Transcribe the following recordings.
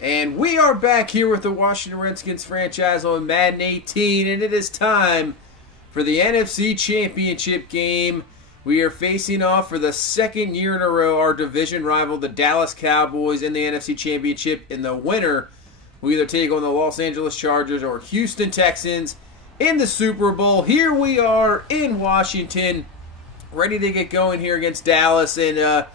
And we are back here with the Washington Redskins franchise on Madden 18, and it is time for the NFC Championship game. We are facing off for the second year in a row our division rival, the Dallas Cowboys, in the NFC Championship. In the winner will either take on the Los Angeles Chargers or Houston Texans in the Super Bowl. Here we are in Washington, ready to get going here against Dallas. And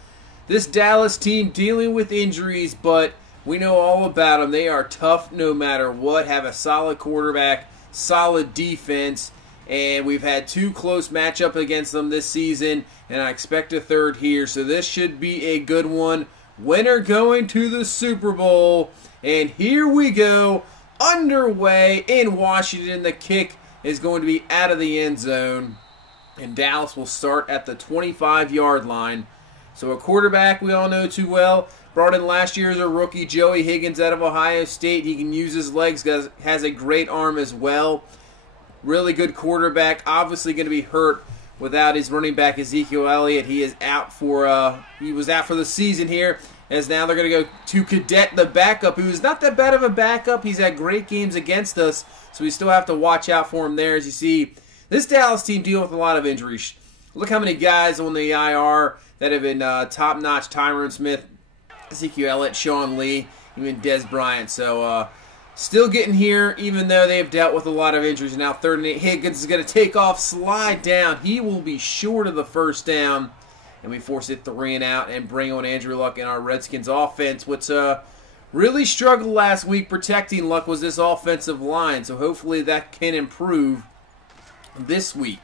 this Dallas team dealing with injuries, but we know all about them. They are tough no matter what, have a solid quarterback, solid defense, and we've had two close matchups against them this season, and I expect a third here. So this should be a good one. Winner going to the Super Bowl, and here we go, underway in Washington. The kick is going to be out of the end zone, and Dallas will start at the 25-yard line. So a quarterback we all know too well. Brought in last year as a rookie, Joey Higgins out of Ohio State. He can use his legs, has a great arm as well. Really good quarterback. Obviously going to be hurt without his running back Ezekiel Elliott. He is out for he was out for the season here. As now they're going to go to Cadet, the backup, who is not that bad of a backup. He's had great games against us, so we still have to watch out for him there. As you see, this Dallas team dealing with a lot of injuries. Look how many guys on the IR that have been top-notch. Tyron Smith, Ezekiel Elliott, Sean Lee, even Dez Bryant. So still getting here, even though they've dealt with a lot of injuries. Now 3rd and 8, Higgins is going to take off, slide down. He will be short of the first down, and we force it 3 and out and bring on Andrew Luck in our Redskins offense, which really struggled last week protecting Luck was this offensive line. So hopefully that can improve this week.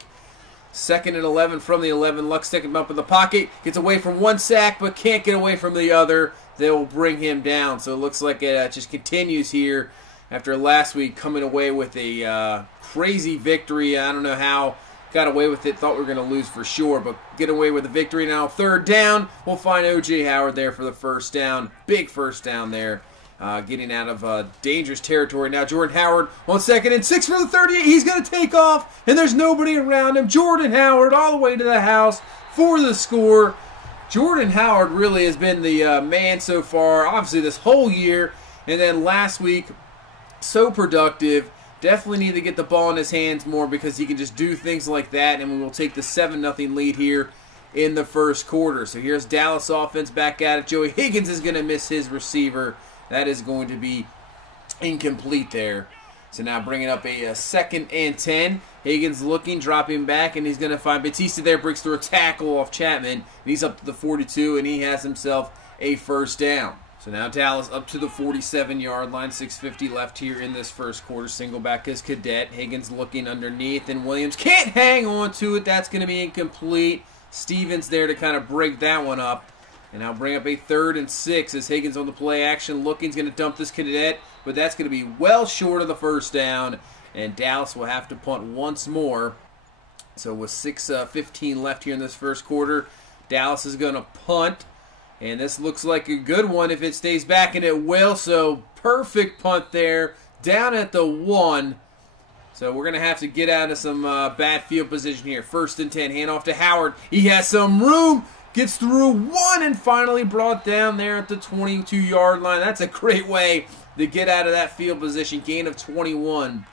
2nd and 11 from the 11. Luck sticking him up in the pocket. Gets away from one sack, but can't get away from the other. They will bring him down. So it looks like it just continues here after last week coming away with a crazy victory. I don't know how got away with it. Thought we were going to lose for sure, but get away with the victory. Now 3rd down. We'll find O.J. Howard there for the first down. Big first down there. Getting out of dangerous territory. Now Jordan Howard on 2nd and 6 for the 38. He's going to take off, and there's nobody around him. Jordan Howard all the way to the house for the score. Jordan Howard really has been the man so far, obviously this whole year, and then last week, so productive. Definitely need to get the ball in his hands more because he can just do things like that, and we will take the 7-0 lead here in the first quarter. So here's Dallas offense back at it. Joey Higgins is going to miss his receiver. That is going to be incomplete there. So now bringing up a 2nd and 10. Higgins looking, dropping back, and he's going to find Batista there. Breaks through a tackle off Chapman. And he's up to the 42, and he has himself a first down. So now Dallas up to the 47-yard line. 6:50 left here in this first quarter. Single back is Cadet. Higgins looking underneath, and Williams can't hang on to it. That's going to be incomplete. Stevens there to kind of break that one up. And now bring up a 3rd and 6 as Higgins on the play action. Looking's going to dump this Cadet, but that's going to be well short of the first down. And Dallas will have to punt once more. So with 6:15 left here in this first quarter, Dallas is going to punt. And this looks like a good one if it stays back, and it will. So perfect punt there, down at the 1. So we're going to have to get out of some bad field position here. 1st and 10, hand off to Howard. He has some room. Gets through 1 and finally brought down there at the 22-yard line. That's a great way to get out of that field position. Gain of 21.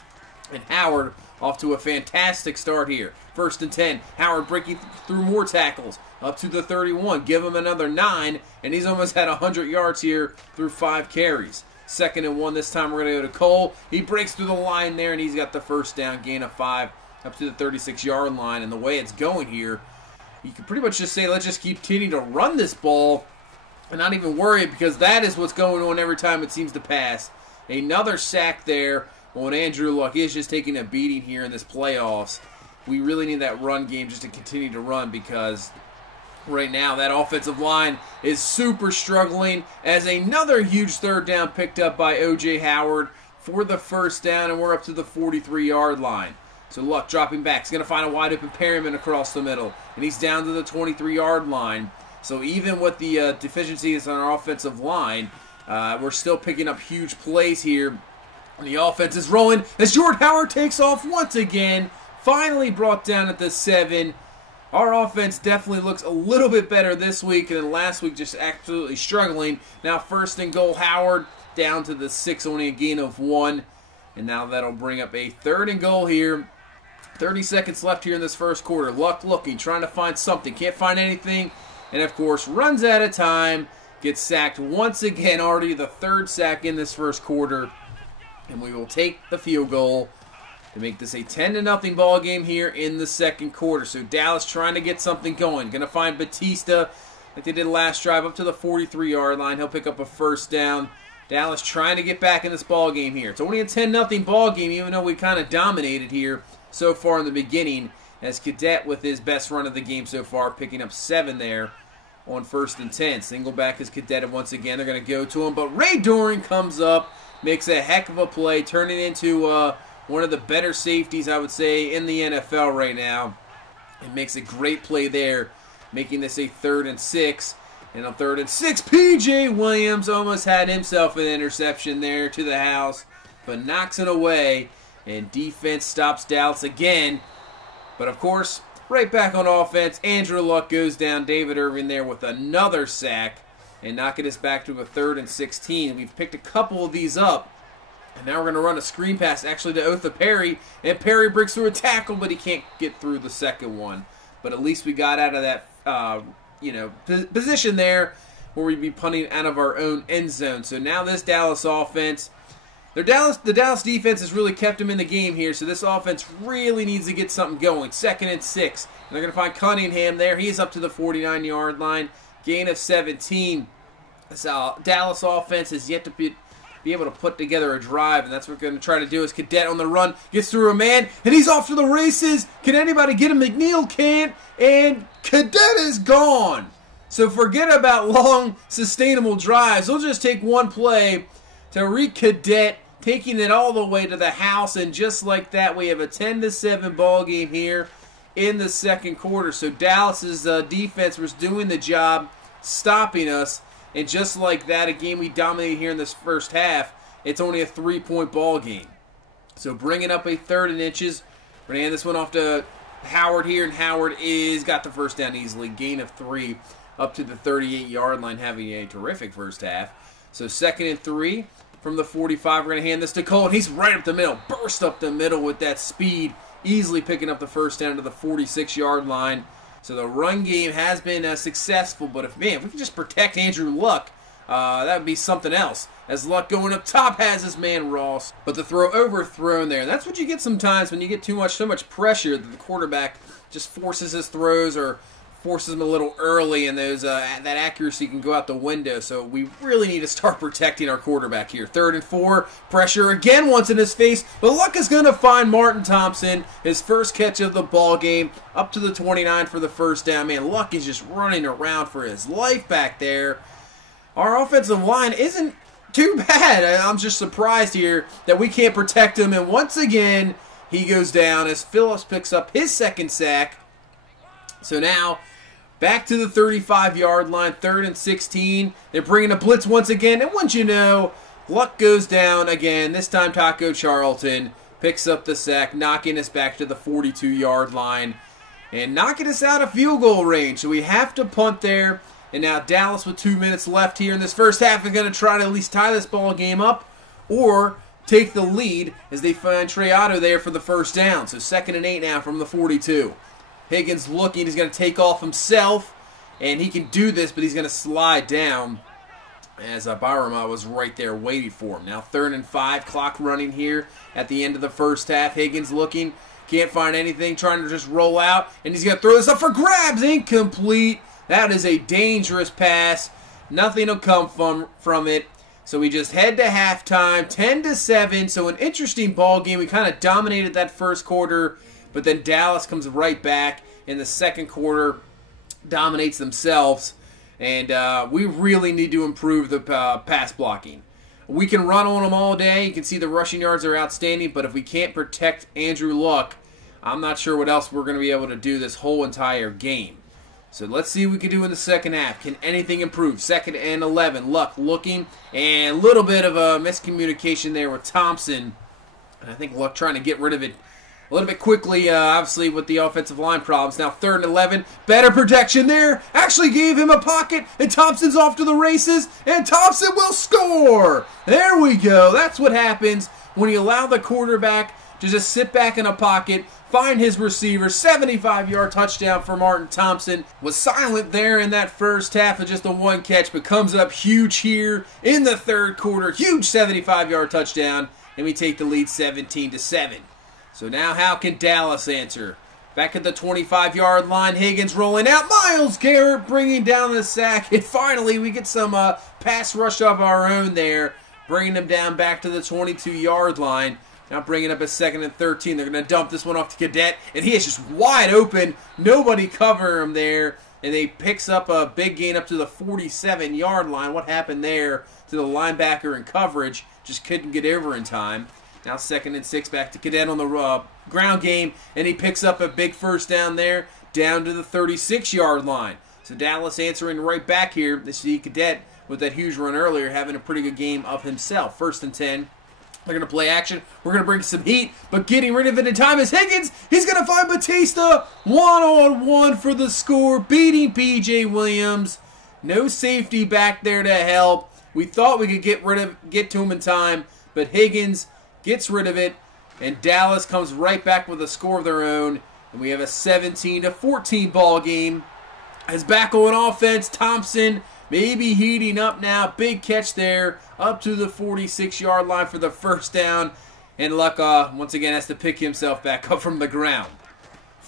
And Howard off to a fantastic start here. 1st and 10. Howard breaking through more tackles. Up to the 31. Give him another 9. And he's almost had 100 yards here through 5 carries. 2nd and 1. This time we're going to go to Cole. He breaks through the line there, and he's got the first down. Gain of 5 up to the 36-yard line. And the way it's going here, you can pretty much just say, let's just continue to run this ball and not even worry, because that is what's going on every time it seems to pass. Another sack there on Andrew Luck. He is just taking a beating here in this playoffs. We really need that run game just to continue to run, because right now that offensive line is super struggling, as another huge 3rd down picked up by O.J. Howard for the first down, and we're up to the 43-yard line. So Luck dropping back. He's going to find a wide open Perryman across the middle. And he's down to the 23-yard line. So even with the deficiencies on our offensive line, we're still picking up huge plays here. And the offense is rolling as Jordan Howard takes off once again. Finally brought down at the 7. Our offense definitely looks a little bit better this week than last week, just absolutely struggling. Now 1st and goal, Howard down to the 6, only a gain of 1. And now that'll bring up a 3rd and goal here. 30 seconds left here in this first quarter. Luck looking, trying to find something. Can't find anything. And, of course, runs out of time. Gets sacked once again. Already the 3rd sack in this first quarter. And we will take the field goal to make this a 10-0 ball game here in the second quarter. So Dallas trying to get something going. Going to find Batista like they did last drive up to the 43-yard line. He'll pick up a 1st down. Dallas trying to get back in this ball game here. It's only a 10-0 ball game, even though we kind of dominated here so far in the beginning, as Cadet with his best run of the game so far, picking up 7 there on 1st and 10. Single back is Cadet once again. They're going to go to him, but Ray Doring comes up, makes a heck of a play, turning into one of the better safeties, I would say, in the NFL right now. And makes a great play there, making this a 3rd and 6. And on 3rd and 6, P.J. Williams almost had himself an interception there to the house, but knocks it away. And defense stops Dallas again. But, of course, right back on offense, Andrew Luck goes down. David Irving there with another sack and knocking us back to a 3rd and 16. We've picked a couple of these up. And now we're going to run a screen pass actually to Otha Perry. And Perry breaks through a tackle, but he can't get through the second one. But at least we got out of that position there where we'd be punting out of our own end zone. So now this Dallas offense, the Dallas defense has really kept them in the game here, so this offense really needs to get something going. 2nd and 6. And they're going to find Cunningham there. He's up to the 49-yard line. Gain of 17. This Dallas offense has yet to be able to put together a drive, and that's what we're going to try to do. Is Cadet on the run, gets through a man, and he's off to the races. Can anybody get him? McNeil can't, and Cadet is gone. So forget about long, sustainable drives. We'll just take one play to reach Cadet, taking it all the way to the house, and just like that, we have a 10-7 ball game here in the second quarter. So Dallas's defense was doing the job, stopping us, and just like that, a game we dominated here in this first half, it's only a 3-point ball game. So bringing up a 3rd and inches. We're going to hand this one off to Howard here, and Howard got the 1st down easily. Gain of 3 up to the 38-yard line, having a terrific first half. So 2nd and 3 from the 45. We're going to hand this to Cole, and he's right up the middle. Burst up the middle with that speed, easily picking up the 1st down to the 46-yard line. So the run game has been successful, but if we can just protect Andrew Luck, that would be something else. As Luck going up top has his man Ross, but the throw overthrown there. And that's what you get sometimes when you get so much pressure that the quarterback just forces his throws or forces them a little early, and that accuracy can go out the window. So we really need to start protecting our quarterback here. 3rd and 4, pressure again once in his face, but Luck is going to find Martin Thompson, his first catch of the ball game, up to the 29 for the 1st down. Man, Luck is just running around for his life back there. Our offensive line isn't too bad. I'm just surprised here that we can't protect him, and once again, he goes down as Phillips picks up his 2nd sack. So now, back to the 35-yard line, 3rd and 16. They're bringing a blitz once again, and once you know, Luck goes down again. This time Taco Charlton picks up the sack, knocking us back to the 42-yard line and knocking us out of field goal range. So we have to punt there, and now Dallas with 2 minutes left here in this first half is going to try to at least tie this ball game up or take the lead as they find Trey Otto there for the 1st down. So 2nd and 8 now from the 42. Higgins looking, he's going to take off himself, and he can do this, but he's going to slide down as Barama was right there waiting for him. Now 3rd and 5, clock running here at the end of the first half. Higgins looking, can't find anything, trying to just roll out, and he's going to throw this up for grabs, incomplete. That is a dangerous pass. Nothing will come from it. So we just head to halftime, 10-7, so an interesting ball game. We kind of dominated that first quarter, but then Dallas comes right back in the second quarter, dominates themselves, and we really need to improve the pass blocking. We can run on them all day. You can see the rushing yards are outstanding, but if we can't protect Andrew Luck, I'm not sure what else we're going to be able to do this whole entire game. So let's see what we can do in the second half. Can anything improve? 2nd and 11. Luck looking, and a little bit of a miscommunication there with Thompson. And I think Luck trying to get rid of it A little bit quickly, obviously, with the offensive line problems. Now 3rd and 11. Better protection there. Actually gave him a pocket, and Thompson's off to the races, and Thompson will score. There we go. That's what happens when you allow the quarterback to just sit back in a pocket, find his receiver. 75-yard touchdown for Martin Thompson. Was silent there in that first half of just a one catch, but comes up huge here in the third quarter. Huge 75-yard touchdown, and we take the lead 17-7. So now how can Dallas answer? Back at the 25-yard line, Higgins rolling out. Myles Garrett bringing down the sack. And finally, we get some pass rush of our own there, bringing them down back to the 22-yard line. Now bringing up a 2nd and 13. They're going to dump this one off to Cadet, and he is just wide open. Nobody covering him there, and he picks up a big gain up to the 47-yard line. What happened there to the linebacker in coverage? Just couldn't get over in time. Now 2nd and 6, back to Cadet on the ground game, and he picks up a big first down there, down to the 36-yard line. So Dallas answering right back here. They see Cadet with that huge run earlier, having a pretty good game of himself. 1st and 10. They're going to play action. We're going to bring some heat, but getting rid of it in time is Higgins. He's going to find Batista one-on-one for the score, beating P.J. Williams. No safety back there to help. We thought we could get to him in time, but Higgins gets rid of it, and Dallas comes right back with a score of their own, and we have a 17-14 ball game. As back on offense, Thompson maybe heating up now. Big catch there, up to the 46-yard line for the first down, and Luck once again has to pick himself back up from the ground.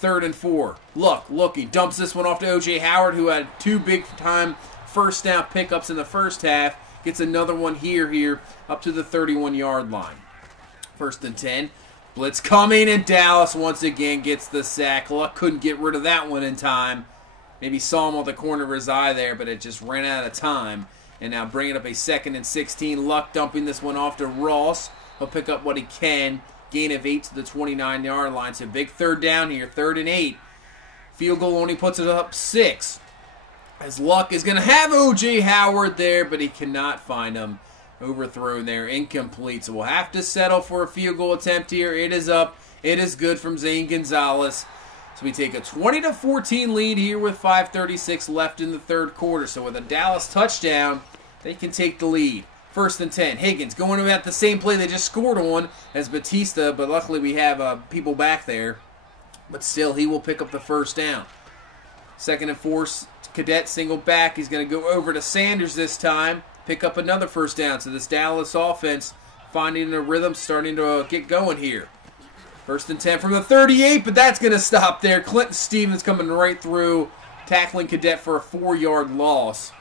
3rd and 4. Look, he dumps this one off to O.J. Howard, who had 2 big-time first down pickups in the first half. Gets another one here, up to the 31-yard line. 1st and 10. Blitz coming, and Dallas once again gets the sack. Luck couldn't get rid of that one in time. Maybe saw him on the corner of his eye there, but it just ran out of time. And now bringing up a 2nd and 16. Luck dumping this one off to Ross. He'll pick up what he can. Gain of 8 to the 29-yard line. So big 3rd down here, 3rd and 8. Field goal only puts it up 6. As Luck is going to have O.J. Howard there, but he cannot find him. Overthrown there, incomplete. So we'll have to settle for a field goal attempt here. It is up. It is good from Zane Gonzalez. So we take a 20-14 lead here with 5:36 left in the third quarter. So with a Dallas touchdown, they can take the lead. 1st and 10. Higgins going about the same play they just scored on as Batista, but luckily we have people back there. But still, he will pick up the first down. 2nd and 4. Cadet single back. He's going to go over to Sanders this time. Pick up another first down. So this Dallas offense finding a rhythm, starting to get going here. 1st and 10 from the 38, but that's going to stop there. Clinton Stevens coming right through, tackling Cadet for a 4-yard loss.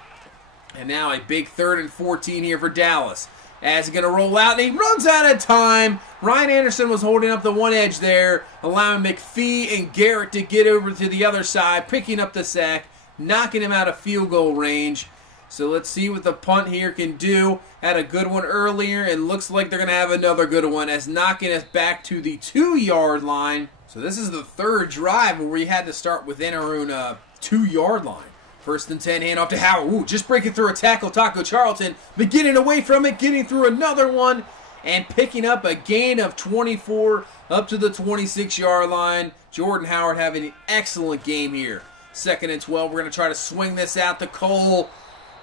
And now a big 3rd and 14 here for Dallas. As he's going to roll out, and he runs out of time. Ryan Anderson was holding up the one edge there, allowing McPhee and Garrett to get over to the other side, picking up the sack, knocking him out of field goal range. So let's see what the punt here can do. Had a good one earlier, and looks like they're going to have another good one as knocking us back to the 2-yard line. So this is the 3rd drive where we had to start within our own 2-yard line. 1st and 10, handoff to Howard. Ooh, just breaking through a tackle, Taco Charlton. But getting away from it, getting through another one, and picking up a gain of 24 up to the 26-yard line. Jordan Howard having an excellent game here. 2nd and 12, we're going to try to swing this out to Cole.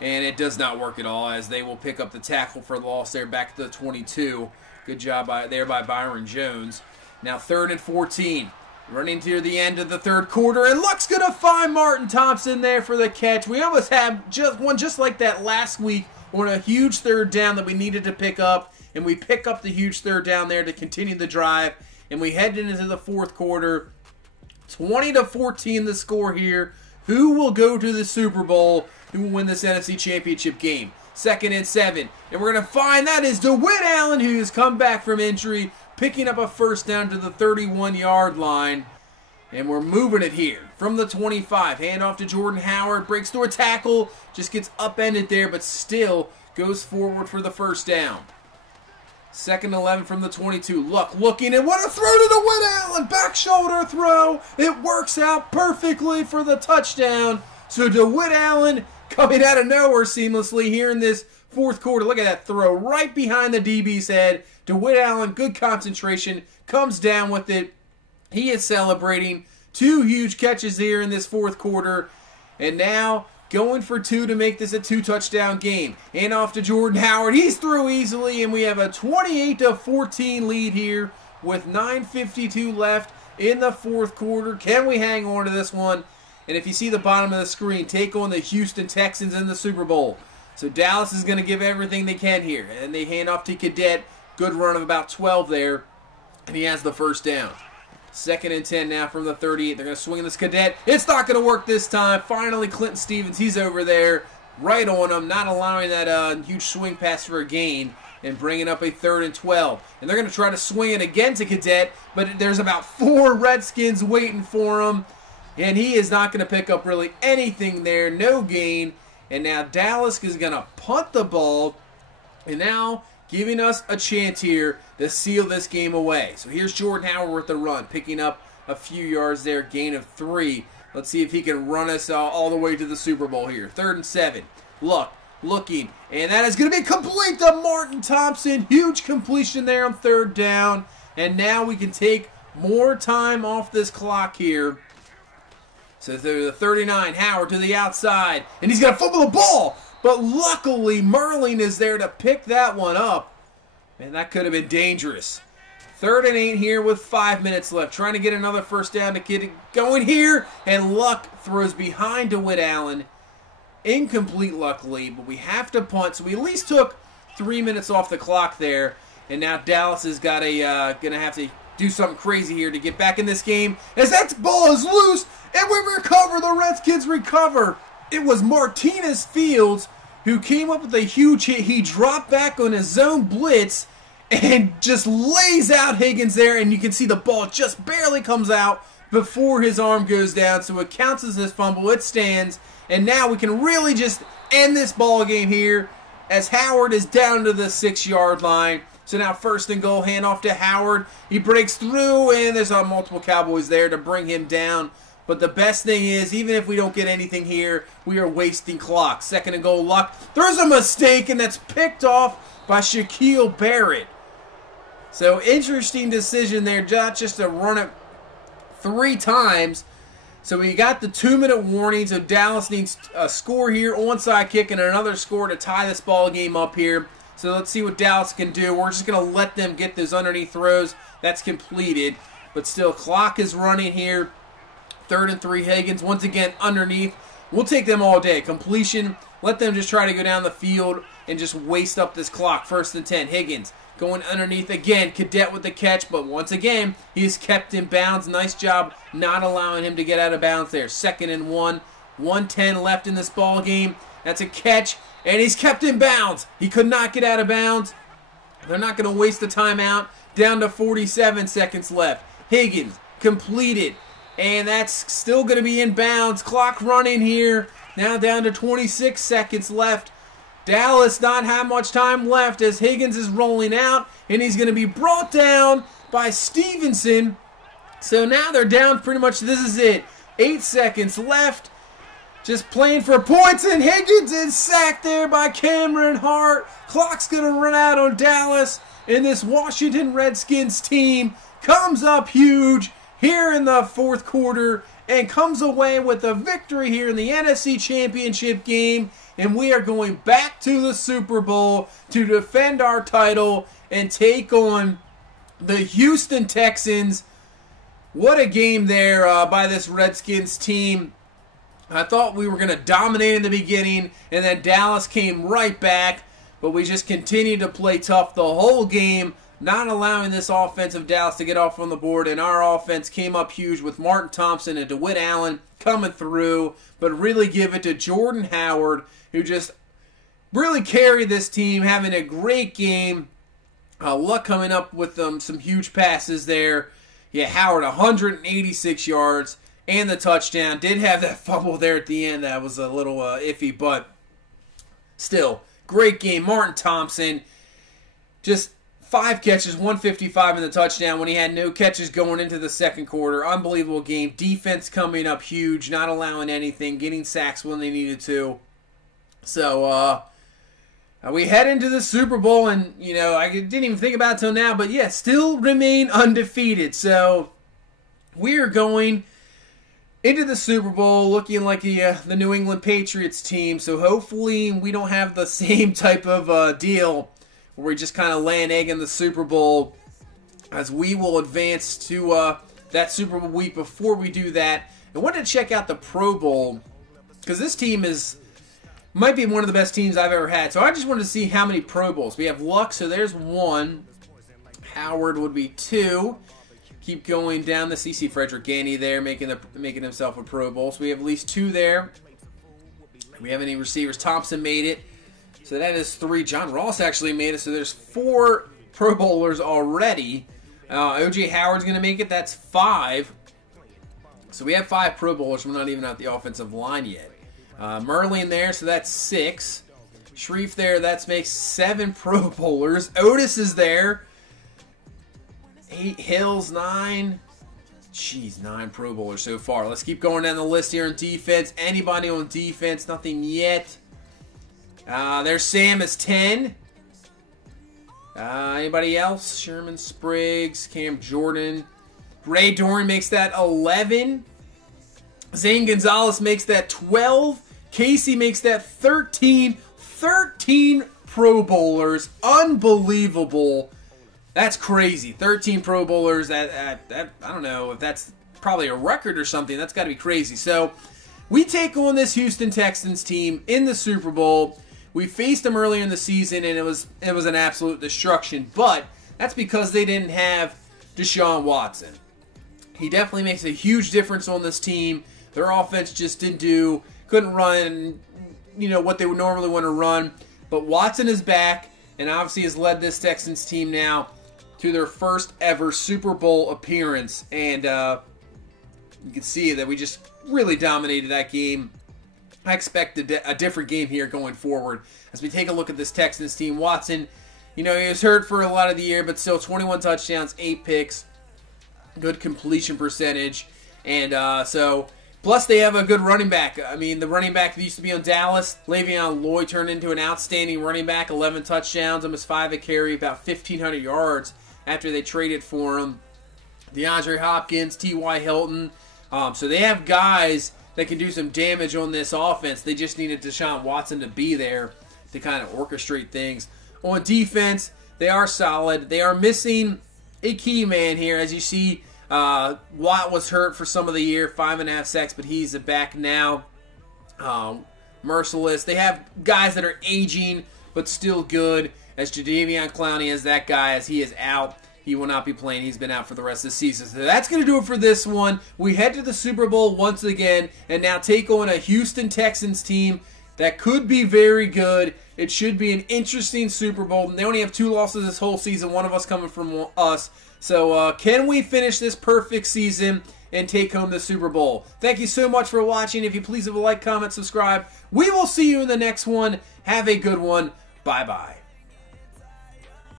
And it does not work at all, as they will pick up the tackle for loss there back to the 22. Good job there by Byron Jones. Now 3rd and 14. Running to the end of the third quarter, and Luck's going to find Martin Thompson there for the catch. We almost had one just like that last week on a huge 3rd down that we needed to pick up. And we pick up the huge 3rd down there to continue the drive. And we head into the 4th quarter. 20-14 the score here. Who will go to the Super Bowl? Who will win this NFC Championship game? 2nd and 7. And we're going to find that is DeWitt Allen, who has come back from injury, picking up a first down to the 31-yard line. And we're moving it here from the 25. Hand off to Jordan Howard. Breaks through a tackle. Just gets upended there, but still goes forward for the first down. 2nd and 11 from the 22. Luck looking, and what a throw to DeWitt Allen. Back shoulder throw. It works out perfectly for the touchdown. So DeWitt Allen coming out of nowhere seamlessly here in this 4th quarter. Look at that throw right behind the DB's head. DeWitt Allen, good concentration, comes down with it, He is celebrating 2 huge catches here in this fourth quarter. And now going for 2 to make this a 2-touchdown game. And off to Jordan Howard. He's through easily, and we have a 28-14 lead here with 9:52 left in the fourth quarter. Can we hang on to this one? And if you see the bottom of the screen, take on the Houston Texans in the Super Bowl. So Dallas is going to give everything they can here. And they hand off to Cadet. Good run of about 12 there. And he has the first down. 2nd and 10 now from the 38. They're going to swing this Cadet. It's not going to work this time. Finally, Clinton Stevens, he's over there. Right on him, not allowing that huge swing pass for a gain. And bringing up a 3rd and 12. And they're going to try to swing it again to Cadet. But there's about 4 Redskins waiting for him. And he is not going to pick up really anything there. No gain. And now Dallas is going to punt the ball. And now giving us a chance here to seal this game away. So here's Jordan Howard with the run, picking up a few yards there, gain of 3. Let's see if he can run us all the way to the Super Bowl here. 3rd and 7. Looking, and that is going to be complete to Martin Thompson. Huge completion there on 3rd down. And now we can take more time off this clock here. So through the 39, Howard to the outside, and he's going to fumble the ball. But luckily, Merlin is there to pick that one up. And that could have been dangerous. 3rd and 8 here with 5 minutes left. Trying to get another first down to get it going here. And Luck throws behind DeWitt Allen. Incomplete, luckily. But we have to punt. So we at least took 3 minutes off the clock there. And now Dallas has got going to have to do something crazy here to get back in this game. As that ball is loose. And we recover. The Redskins recover. It was Martinez Fields who came up with a huge hit. He dropped back on his zone blitz and just lays out Higgins there, and you can see the ball just barely comes out before his arm goes down, so it counts as his fumble. It stands, and now we can really just end this ball game here as Howard is down to the 6-yard line. So now 1st and goal, handoff to Howard. He breaks through, and there's multiple Cowboys there to bring him down. But the best thing is, even if we don't get anything here, we are wasting clock. 2nd and goal, Luck. There's a mistake, and that's picked off by Shaquille Barrett. So, interesting decision there, just to run it 3 times. So, we got the 2-minute warning, so Dallas needs a score here, onside kick, and another score to tie this ball game up here. So, let's see what Dallas can do. We're just going to let them get those underneath throws. That's completed. But still, clock is running here. 3rd and 3, Higgins, once again, underneath. We'll take them all day. Completion, let them just try to go down the field and just waste up this clock. 1st and 10, Higgins going underneath again. Cadet with the catch, but once again, he's kept in bounds. Nice job not allowing him to get out of bounds there. 2nd and 1, 1:10 left in this ball game. That's a catch, and he's kept in bounds. He could not get out of bounds. They're not going to waste the timeout. Down to 47 seconds left. Higgins completed. And that's still going to be in bounds. Clock running here. Now down to 26 seconds left. Dallas not have much time left as Higgins is rolling out. And he's going to be brought down by Stevenson. So now they're down pretty much. This is it. 8 seconds left. Just playing for points. And Higgins is sacked there by Cameron Hart. Clock's going to run out on Dallas. And this Washington Redskins team comes up huge here in the fourth quarter and comes away with a victory here in the NFC Championship game. And we are going back to the Super Bowl to defend our title and take on the Houston Texans. What a game there by this Redskins team. I thought we were going to dominate in the beginning, and then Dallas came right back. But we just continued to play tough the whole game, not allowing this offense of Dallas to get off on the board. And our offense came up huge with Martin Thompson and DeWitt Allen coming through. But really give it to Jordan Howard, who just really carried this team, having a great game. Luck coming up with some huge passes there. Yeah, Howard, 186 yards and the touchdown. Did have that fumble there at the end. That was a little iffy, but still, great game. Martin Thompson, just 5 catches, 155 in the touchdown when he had no catches going into the second quarter. Unbelievable game. Defense coming up huge, not allowing anything, getting sacks when they needed to. So, we head into the Super Bowl, and, I didn't even think about it till now, but yeah, still remain undefeated. So, we are going into the Super Bowl looking like the New England Patriots team. So hopefully we don't have the same type of deal where we just kind of lay an egg in the Super Bowl, as we will advance to that Super Bowl week. Before we do that, I wanted to check out the Pro Bowl, because this team might be one of the best teams I've ever had. So I just wanted to see how many Pro Bowls. We have Luck, so there's 1. Howard would be 2. Keep going down the CC Frederick Ganny there, making himself a Pro Bowl. So we have at least 2 there. We have any receivers? Thompson made it. So that is 3. John Ross actually made it. So there's 4 Pro Bowlers already. O.J. Howard's going to make it. That's 5. So we have 5 Pro Bowlers. We're not even at the offensive line yet. Merlin there, so that's 6. Shreve there, that makes 7 Pro Bowlers. Otis is there. 8. Hills, 9. Jeez, 9 Pro Bowlers so far. Let's keep going down the list here on defense. Anybody on defense? Nothing yet. There's Sam is 10. Anybody else? Sherman Spriggs, Cam Jordan. Ray Dorn makes that 11. Zane Gonzalez makes that 12. Casey makes that 13. 13 Pro Bowlers. Unbelievable. That's crazy. 13 Pro Bowlers. I don't know if that's probably a record or something. That's got to be crazy. So we take on this Houston Texans team in the Super Bowl. We faced them earlier in the season, and it was an absolute destruction. But that's because they didn't have Deshaun Watson. He definitely makes a huge difference on this team. Their offense just couldn't run, what they would normally want to run. But Watson is back, and obviously has led this Texans team now to their first ever Super Bowl appearance. And you can see that we just really dominated that game. I expect a different game here going forward as we take a look at this Texans team. Watson, he was hurt for a lot of the year, but still 21 touchdowns, 8 picks, good completion percentage, and plus they have a good running back. I mean, the running back that used to be on Dallas, Le'Veon Lloyd, turned into an outstanding running back, 11 touchdowns, almost 5 a carry, about 1,500 yards after they traded for him. DeAndre Hopkins, T.Y. Hilton. So they have guys that can do some damage on this offense. They just needed Deshaun Watson to be there to kind of orchestrate things. On defense, they are solid. They are missing a key man here. As you see, Watt was hurt for some of the year, 5.5 sacks, but he's back now. Merciless. They have guys that are aging, but still good. As Jadeveon Clowney is that guy, as he is out. He will not be playing. He's been out for the rest of the season. So that's going to do it for this one. We head to the Super Bowl once again and now take on a Houston Texans team that could be very good. It should be an interesting Super Bowl. They only have 2 losses this whole season, one of us coming from us. So can we finish this perfect season and take home the Super Bowl? Thank you so much for watching. If you please leave a like, comment, subscribe. We will see you in the next one. Have a good one. Bye-bye.